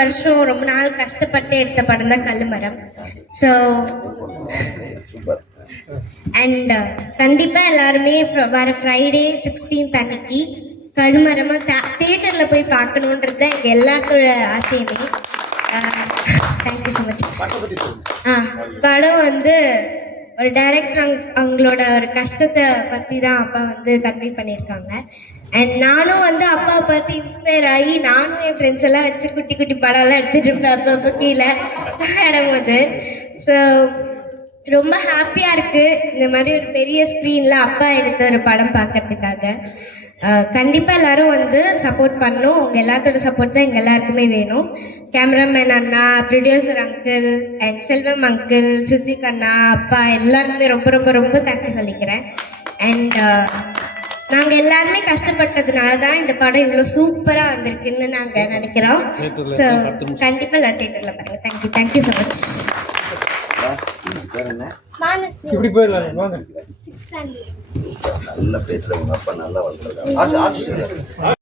வருஷம் ரொம்ப நாள் கஷ்டப்பட்டு எடுத்த படம் தான் கல்லுமரம். ஸோ அண்ட் கண்டிப்பாக எல்லாருமே வர ஃப்ரைடே 16th அன்னைக்கு கல்லுமரமாக தியேட்டரில் போய் பார்க்கணுன்றது தான் எங்கள் எல்லாத்தோட ஆசையுமே. Thank you so much. படம் வந்து ஒரு டைரக்டர் அவங்களோட ஒரு கஷ்டத்தை பற்றி தான் அப்பா வந்து கன்வே பண்ணியிருக்காங்க. அண்ட் நானும் வந்து அப்பாவை பார்த்து இன்ஸ்பயர் ஆகி நானும் என் ஃப்ரெண்ட்ஸ் எல்லாம் வச்சு குட்டி குட்டி படம்லாம் எடுத்துகிட்டு இருப்பேன் அப்பப்போ கீழே விளையாடும்போது. ஸோ ரொம்ப ஹாப்பியாக இருக்குது இந்த மாதிரி ஒரு பெரிய ஸ்க்ரீனில் அப்பா எடுத்த ஒரு படம் பார்க்கறதுக்காக. கண்டிப்பாக எல்லாரும் வந்து சப்போர்ட் பண்ணணும். உங்கள் எல்லாத்தோட சப்போர்ட் தான் எங்கள் எல்லாருக்குமே வேணும். கேமராமேன் அண்ணா, producer uncle and Selvam uncle, Siddique அண்ணா, அப்பா எல்லாருக்குமே ரொம்ப ரொம்ப ரொம்ப தேங்க்யூ சொல்லிக்கிறேன். அண்ட் நாங்கள் எல்லாருமே கஷ்டப்பட்டதுனால தான் இந்த படம் இவ்வளோ சூப்பராக வந்திருக்குன்னு நாங்கள் நினைக்கிறோம். ஸோ கண்டிப்பாக எல்லாரும் தியேட்டரில் பாருங்கள். Thank you so much. இப்படி போயிடலாம் வாங்க. நல்ல பேசுறவங்க அப்பா நல்லா வளர்த்துருக்காங்க.